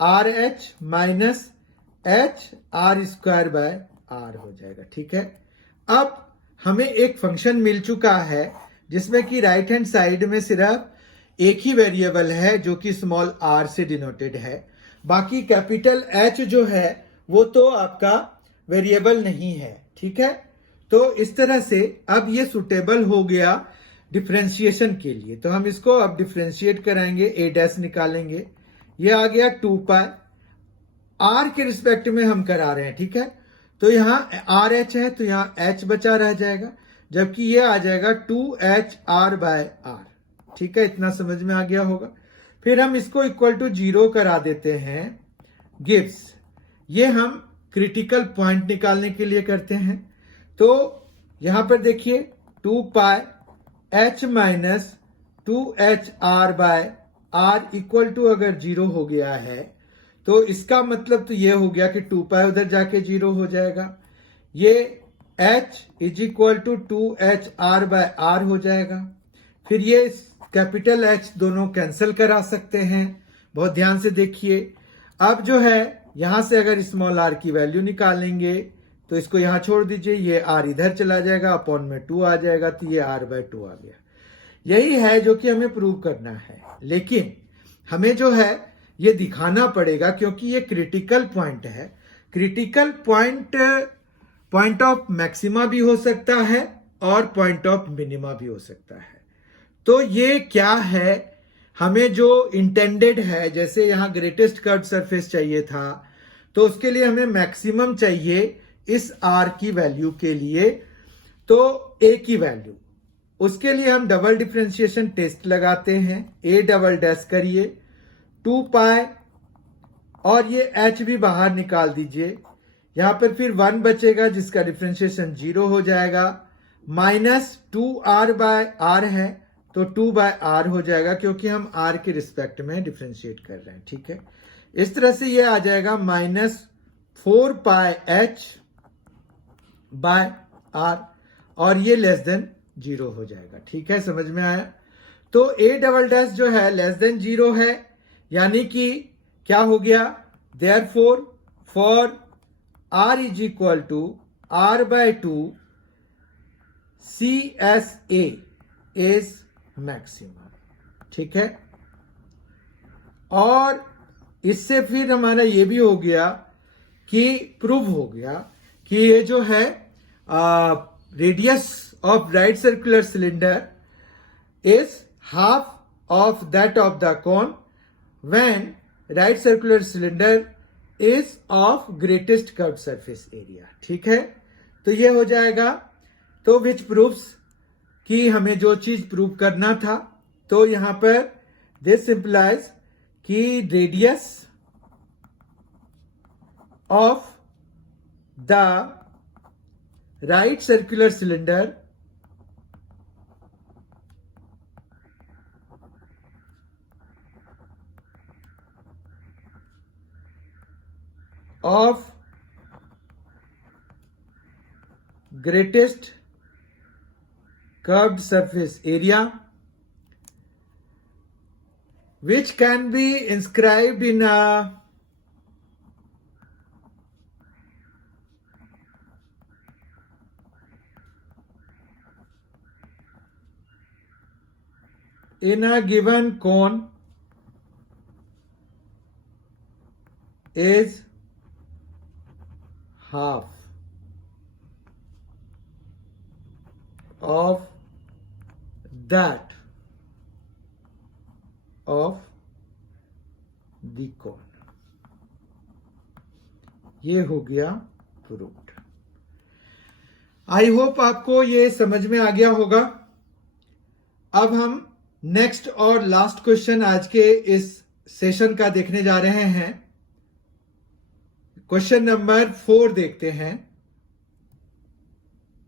r h minus h r square by r हो जाएगा। ठीक है, अब हमें एक फंक्शन मिल चुका है जिसमें कि राइट हैंड साइड में सिर्फ एक ही वेरिएबल है जो कि स्मॉल आर से डिनोटेड है, बाकी कैपिटल एच जो है वो तो आपका वेरिएबल नहीं है। ठीक है, तो इस तरह से अब ये सुटेबल हो गया डिफरेंशिएशन के लिए। तो हम इसको अब डिफरेंशिएट कराएंगे, ए डैश निकालेंगे, ये आ गया 2 पाई आर के रिस्पेक्ट में हम करा रहे हैं। ठीक है, तो यहां आर एच है तो यहां एच बचा रह जाएगा, जबकि ये आ जाएगा 2h r बाय आर। ठीक है, इतना समझ में आ गया होगा। फिर हम इसको इक्वल टू 0 करा देते हैं, गिव्स, ये हम क्रिटिकल पॉइंट निकालने के लिए करते हैं। तो यहां पर देखिए 2 pi h minus 2h r by r equal to अगर 0 हो गया है तो इसका मतलब तो ये हो गया कि 2 पाई उधर जाके 0 हो जाएगा, ये h is equal to 2h r by r हो जाएगा। फिर ये कैपिटल H दोनों कैंसिल करा सकते हैं, बहुत ध्यान से देखिए। अब जो है यहां से अगर स्मॉल r की वैल्यू निकालेंगे तो इसको यहां छोड़ दीजिए, ये r इधर चला जाएगा, अपॉन में 2 आ जाएगा, तो ये r बाय 2 आ गया। यही है जो कि हमें प्रूव करना है, लेकिन हमें जो है ये दिखाना पड़ेगा क्योंकि ये क्रिटिकल पॉइंट है। Critical point point of maxima भी हो सकता है और पॉइंट ऑफ मिनिमा भी हो सकता है। तो ये क्या है, हमें जो इंटेंडेड है, जैसे यहां ग्रेटेस्ट कर्व सरफेस चाहिए था तो उसके लिए हमें मैक्सिमम चाहिए इस r की वैल्यू के लिए, तो a की वैल्यू, उसके लिए हम डबल डिफरेंशिएशन टेस्ट लगाते हैं। a डबल डैश करिए 2 पाई और ये h भी बाहर निकाल दीजिए, यहां पर फिर 1 बचेगा जिसका डिफरेंशिएशन 0 हो जाएगा, माइनस 2r बाय आर है तो 2 बाय आर हो जाएगा क्योंकि हम r के रिस्पेक्ट में डिफरेंशिएट कर रहे हैं। ठीक है, इस तरह से ये आ जाएगा minus 4 pi h by r और ये लेस देन 0 हो जाएगा। ठीक है, समझ में आया। तो a डबल डैश जो है लेस देन 0 है, यानी कि क्या हो गया, therefore for r is equal to r by 2 CSA is maximum. ठीक है, और इससे फिर हमारा ये भी हो गया कि प्रूव हो गया कि ये जो है radius of right circular cylinder is half of that of the cone when right circular cylinder is of greatest curved surface area. ठीक है, तो ये हो जाएगा, तो विच प्रूव्स कि हमें जो चीज प्रूव करना था। तो यहां पर दिस इंप्लाइज कि radius of the right circular cylinder of greatest curved surface area which can be inscribed in a given cone is half of that of the cone। ये हो गया प्रूव्ड। आई होप आपको ये समझ में आ गया होगा। अब हम नेक्स्ट और लास्ट क्वेश्चन आज के इस सेशन का देखने जा रहे हैं। क्वेश्चन नंबर 4 देखते हैं।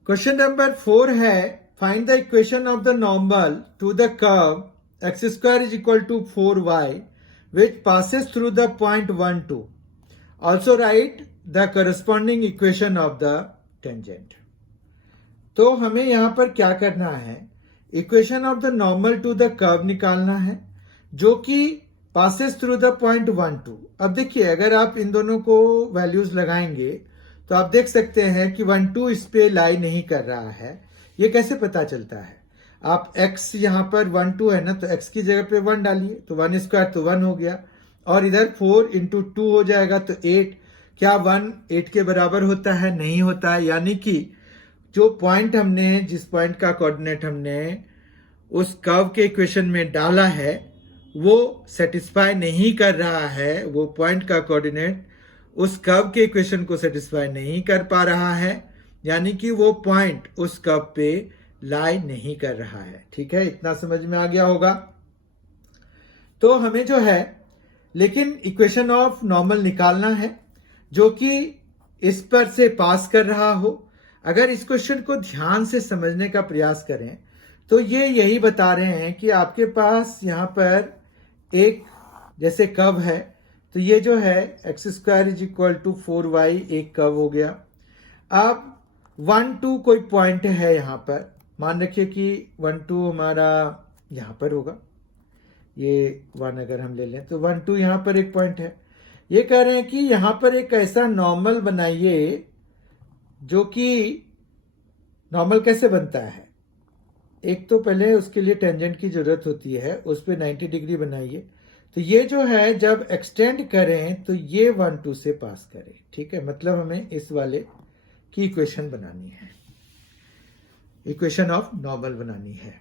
क्वेश्चन नंबर 4 है find the equation of the normal to the curve x square is equal to 4y which passes through the point 1 2. Also write the corresponding equation of the tangent. तो हमें यहां पर क्या करना है, equation of the normal to the curve निकालना है जो कि पासेस थ्रू द पॉइंट 1 2. अब देखिए अगर आप इन दोनों को वैल्यूज लगाएंगे तो आप देख सकते हैं कि 1 2 इस पे लाई नहीं कर रहा है. ये कैसे पता चलता है, आप x यहां पर 1 2 है ना, तो x की जगह पे 1 डालिए तो 1 स्क्वायर तो 1 हो गया, और इधर 4 इंटू 2 हो जाएगा तो 8. क्या 1 8 के बराबर होता है? नहीं होता है. यानी कि जो पॉइंट हमने, जिस पॉइंट का कोऑर्डिनेट हमने उस कर्व के इक्वेशन में डाला है वो सेटिस्फाई नहीं कर रहा है. वो पॉइंट का कोऑर्डिनेट उस कर्व के इक्वेशन को सेटिस्फाई नहीं कर पा रहा है, यानी कि वो पॉइंट उस कर्व पे लाई नहीं कर रहा है. ठीक है, इतना समझ में आ गया होगा. तो हमें जो है लेकिन इक्वेशन ऑफ नॉर्मल निकालना है जो कि इस पर से पास कर रहा हो. अगर इस क्वेश्चन को ध्यान से समझने का प्रयास करें तो ये यही बता रहे हैं कि आपके पास यहाँ पर एक जैसे कर्व है, तो ये जो है x square is equal to 4y एक कर्व हो गया. अब 1 2 कोई पॉइंट है यहाँ पर, मान रखिए कि 1 2 हमारा यहाँ पर होगा. ये 1 अगर हम ले लें तो 1 2 यहाँ पर एक पॉइंट है. ये कह रहे हैं कि यहाँ पर एक ऐसा नॉर्मल बनाइए जो कि नॉर्मल कैसे बनता है. एक तो पहले उसके लिए टेंजेंट की जरूरत होती है, उस पर 90 डिग्री बनाइए. तो ये जो है जब एक्सटेंड करें तो ये 1 2 से पास करें. ठीक है, मतलब हमें इस वाले की इक्वेशन बनानी है, इक्वेशन ऑफ नॉर्मल बनानी है.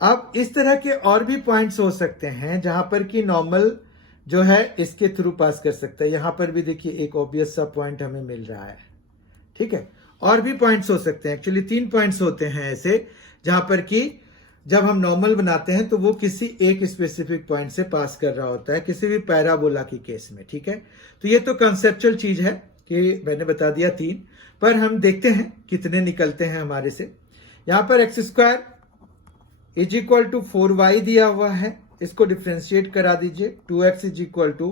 अब इस तरह के और भी पॉइंट्स हो सकते हैं जहां पर कि नॉर्मल जो है इसके थ्रू पास कर सकता है. यहां पर भी देखिए एक ऑब्वियस सा पॉइंट हमें मिल रहा है. ठीक है, और भी पॉइंट्स हो सकते हैं. एक्चुअली 3 पॉइंट्स होते हैं ऐसे जहां पर कि जब हम नॉर्मल बनाते हैं तो वो किसी एक स्पेसिफिक पॉइंट से पास कर रहा होता है, किसी भी पैराबोला की केस में. ठीक है, तो ये तो कंसेप्चुअल चीज है कि मैंने बता दिया 3, पर हम देखते हैं कितने निकलते हैं हमारे से. यहां पर x square is equal to 4y दिया हुआ है, इसको डिफ्रेंशिएट करा दीजिए. 2x is equal to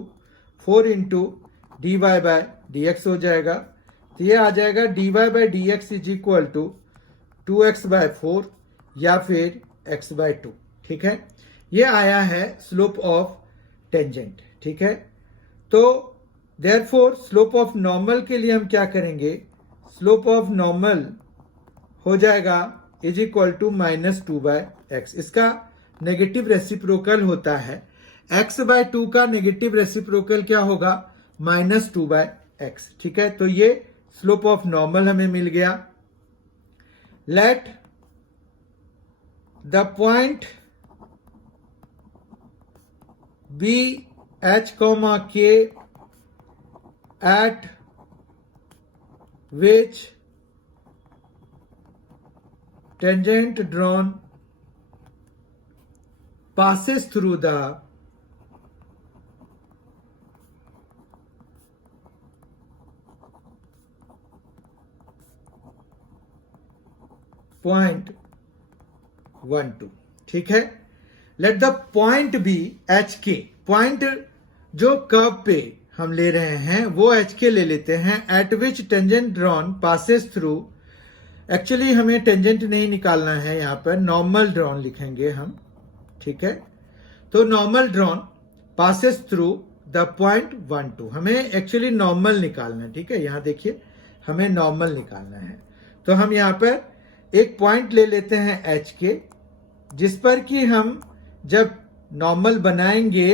4 into d y by d x हो जाएगा. तो ये आ जाएगा d y by d x is equal to 2x by 4 या फिर x बाय 2. ठीक है, ये आया है स्लोप ऑफ टेंजेंट. ठीक है, तो देयरफॉर स्लोप ऑफ नॉर्मल के लिए हम क्या करेंगे, स्लोप ऑफ नॉर्मल हो जाएगा is equal to -2 by x. इसका नेगेटिव रेसिप्रोकल होता है. x बाय 2 का नेगेटिव रेसिप्रोकल क्या होगा, -2 बाय एक्स. ठीक है, तो ये स्लोप ऑफ नॉर्मल हमें मिल गया. Let the point be h, k at which tangent drawn passes through the point 1 2. ठीक है, let the point B h k. Point जो कर्व पे हम ले रहे हैं वो एच के ले लेते हैं. एट विच tangent drawn passes through, actually हमें टेंजेंट नहीं निकालना है, यहां पर नॉर्मल ड्रॉन लिखेंगे हम. ठीक है, तो normal drawn passes through the point 1 2. हमें एक्चुअली नॉर्मल निकालना है. ठीक है, यहां देखिए हमें नॉर्मल निकालना है. तो हम यहां पर एक पॉइंट ले लेते हैं एच के, जिस पर कि हम जब नॉर्मल बनाएंगे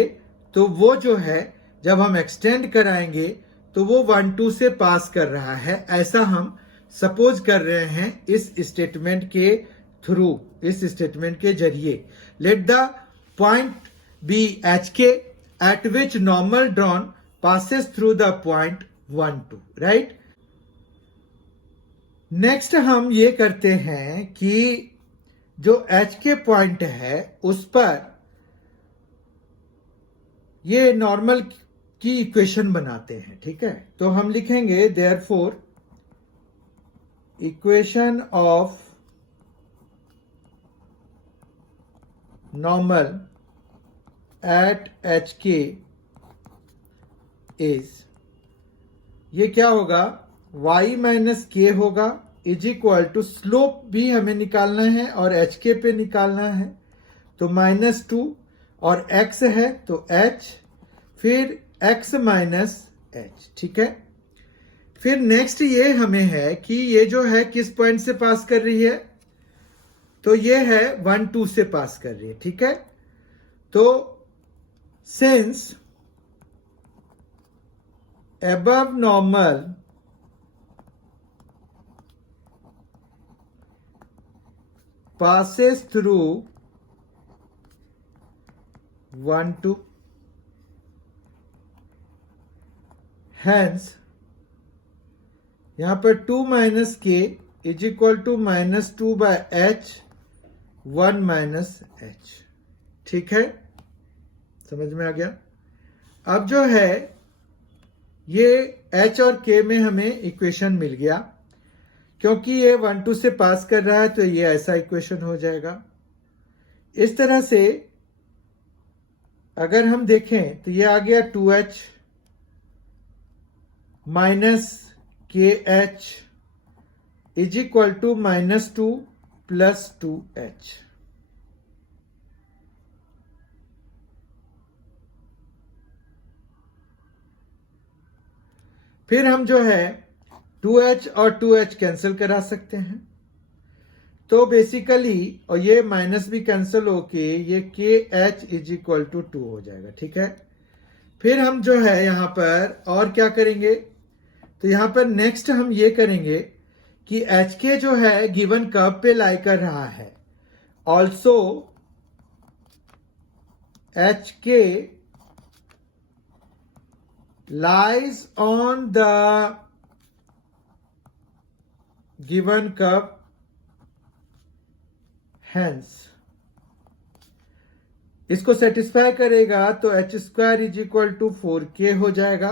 तो वो जो है जब हम एक्सटेंड कराएंगे तो वो 1 2 से पास कर रहा है, ऐसा हम सपोज कर रहे हैं इस स्टेटमेंट के थ्रू, इस स्टेटमेंट के जरिए. Let the point B h k at which normal drawn passes through the point 1 2. Right, next हम ये करते हैं कि जो एच के पॉइंट है उस पर ये नॉर्मल की इक्वेशन बनाते हैं. ठीक है, तो हम लिखेंगे therefore equation of normal at H के इज, ये क्या होगा, y माइनस के होगा इज इक्वल टू, स्लोप भी हमें निकालना है और एच के पे निकालना है, तो -2 और x है तो h, फिर x माइनस h। ठीक है, फिर नेक्स्ट ये हमें है कि ये जो है किस पॉइंट से पास कर रही है, तो ये है 1 2 से पास कर रही है। ठीक है, तो since above normal passes through 1 2, hence यहां पर 2 minus k is equal to -2 by h 1 minus h। ठीक है, समझ में आ गया। अब जो है ये h और k में हमें इक्वेशन मिल गया, क्योंकि ये 1 2 से पास कर रहा है तो ये ऐसा इक्वेशन हो जाएगा। इस तरह से अगर हम देखें तो ये आ गया 2h minus k h is equal to -2 plus 2h। फिर हम जो है 2h और 2h कैंसिल करा सकते हैं, तो बेसिकली और ये माइनस भी कैंसिल होके ये के एच इज इक्वल टू 2 हो जाएगा। ठीक है, फिर हम जो है यहां पर और क्या करेंगे, तो यहां पर नेक्स्ट हम ये करेंगे कि एच के जो है गिवन कर्व पे लाई कर रहा है, also h k lies on the given curve, hence इसको सेटिस्फाई करेगा तो h square is equal to 4k हो जाएगा।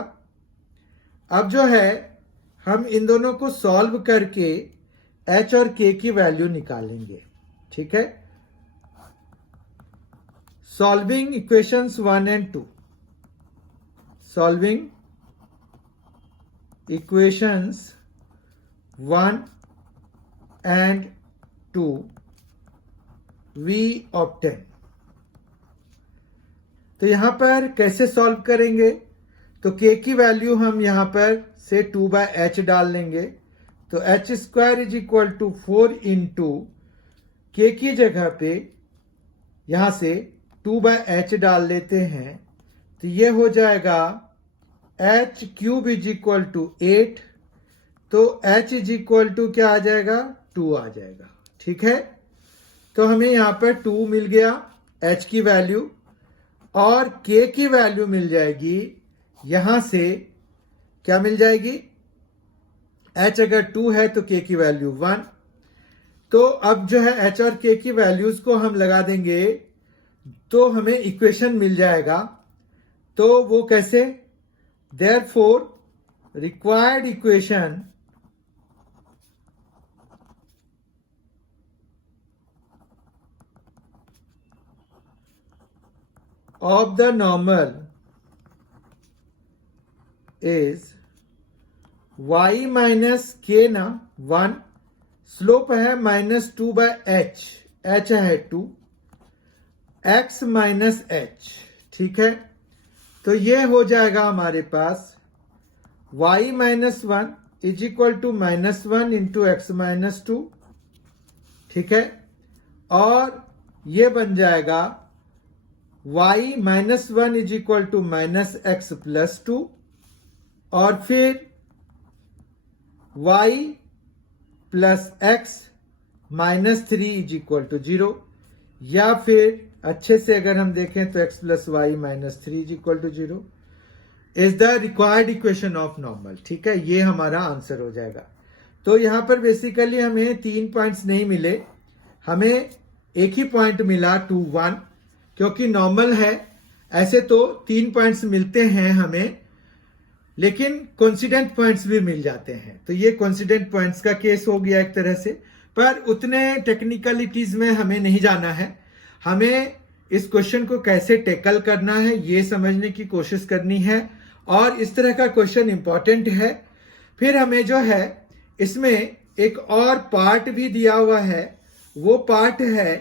अब जो है हम इन दोनों को सॉल्व करके h और k की वैल्यू निकालेंगे। ठीक है, solving equations 1 and 2, solving equations 1 and 2 we obtain। तो यहां पर कैसे सॉल्व करेंगे, तो k की वैल्यू हम यहां पर से 2 बाय h डाल लेंगे, तो h square is equal to 4 into k की जगह पे यहां से 2 बाय h डाल लेते हैं, तो ये हो जाएगा h cube is equal to 8, तो h इज इक्वल टू क्या आ जाएगा, 2 आ जाएगा। ठीक है, तो हमें यहां पर 2 मिल गया h की वैल्यू, और k की वैल्यू मिल जाएगी यहां से, क्या मिल जाएगी, h अगर 2 है तो k की वैल्यू 1। तो अब जो है h और k की वैल्यूज को हम लगा देंगे तो हमें इक्वेशन मिल जाएगा। तो वो कैसे, therefore required equation of the normal is y minus k ना 1, स्लोप है -2 बाय h, h है 2, x माइनस h। ठीक है, तो ये हो जाएगा हमारे पास y minus 1 is equal to -1 into x minus 2। ठीक है, और ये बन जाएगा y minus 1 is equal to -x plus 2, और फिर y plus x -3 is equal to 0, या फिर अच्छे से अगर हम देखें तो x plus y -3 is equal to 0 is the required equation of normal. ठीक है, ये हमारा आंसर हो जाएगा। तो यहां पर बेसिकली हमें 3 पॉइंट्स नहीं मिले, हमें एक ही पॉइंट मिला 2 1, क्योंकि नॉर्मल है। ऐसे तो 3 पॉइंट्स मिलते हैं हमें लेकिन कोइंसिडेंट पॉइंट्स भी मिल जाते हैं। तो ये कोइंसिडेंट पॉइंट्स का केस हो गया एक तरह से, पर उतने टेक्निकलिटीज में हमें नहीं जाना है। हमें इस क्वेश्चन को कैसे टैकल करना है ये समझने की कोशिश करनी है, और इस तरह का क्वेश्चन इंपॉर्टेंट है। फिर हमें जो है इसमें एक और पार्ट भी दिया हुआ है, वो पार्ट है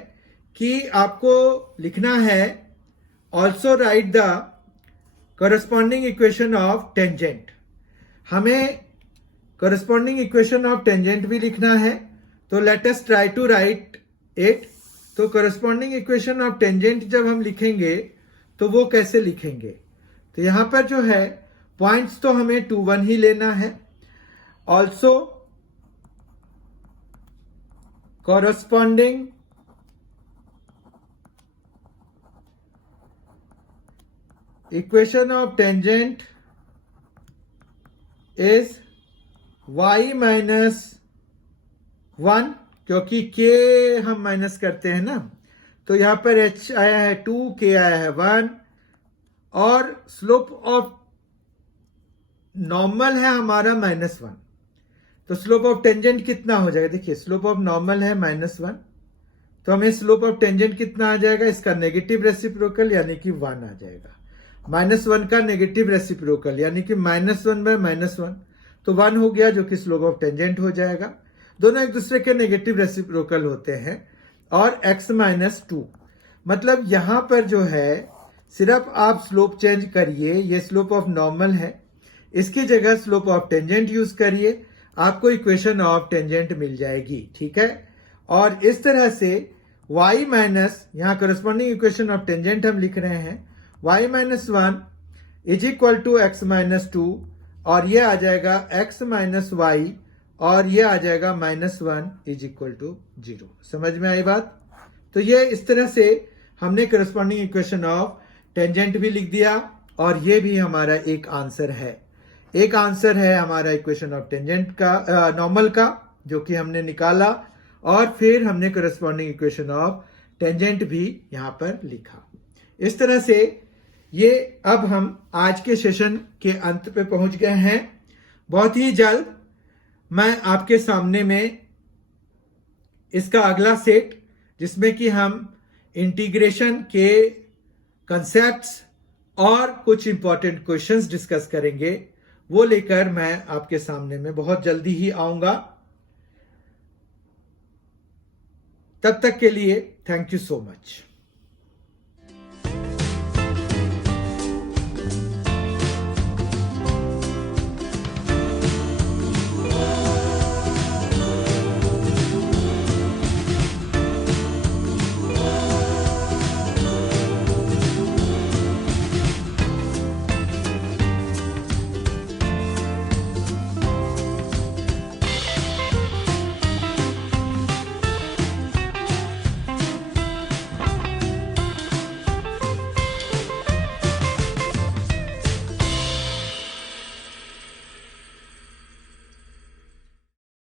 कि आपको लिखना है also write the corresponding equation of tangent. हमें करस्पॉन्डिंग इक्वेशन ऑफ टेंजेंट भी लिखना है, तो let us try to write it. तो करस्पॉन्डिंग इक्वेशन ऑफ टेंजेंट जब हम लिखेंगे तो वो कैसे लिखेंगे, तो यहां पर जो है पॉइंट्स तो हमें 2 1 ही लेना है। Also corresponding equation of tangent is y minus 1, क्योंकि k हम माइनस करते हैं ना, तो यहां पर h आया है 2, k आया है 1, और स्लोप ऑफ नॉर्मल है हमारा -1। तो स्लोप ऑफ टेंजेंट कितना हो जाएगा, देखिए स्लोप ऑफ नॉर्मल है -1, तो हमें स्लोप ऑफ टेंजेंट कितना आ जाएगा, इसका नेगेटिव रेसिप्रोकल यानी कि 1 आ जाएगा। -1 का नेगेटिव रेसिप्रोकल यानी कि -1/-1, तो 1 हो गया, जो कि स्लोप ऑफ टेंजेंट हो जाएगा। दोनों एक दूसरे के नेगेटिव रेसिप्रोकल होते हैं। और x-2, मतलब यहां पर जो है सिर्फ आप स्लोप चेंज करिए, ये स्लोप ऑफ नॉर्मल है, इसकी जगह स्लोप ऑफ टेंजेंट यूज करिए, आपको इक्वेशन ऑफ टेंजेंट मिल जाएगी। ठीक है, और इस तरह से y माइनस, यहां करस्पॉन्डिंग इक्वेशन ऑफ टेंजेंट हम लिख रहे हैं, y-1 is equal to x-2, और ये आ जाएगा x-y, और ये आ जाएगा -1 इज इक्वल टू 0। समझ में आई बात? तो ये इस तरह से हमने करस्पॉन्डिंग इक्वेशन ऑफ टेंजेंट भी लिख दिया, और ये भी हमारा एक आंसर है। एक आंसर है हमारा इक्वेशन ऑफ टेंजेंट का, नॉर्मल का, जो कि हमने निकाला, और फिर हमने करस्पॉन्डिंग इक्वेशन ऑफ टेंजेंट भी यहां पर लिखा। इस तरह से ये अब हम आज के सेशन के अंत पे पहुंच गए हैं। बहुत ही जल्द मैं आपके सामने में इसका अगला सेट, जिसमें कि हम इंटीग्रेशन के कंसेप्ट्स और कुछ इंपॉर्टेंट क्वेश्चंस डिस्कस करेंगे, वो लेकर मैं आपके सामने में बहुत जल्दी ही आऊंगा। तब तक के लिए थैंक यू सो मच।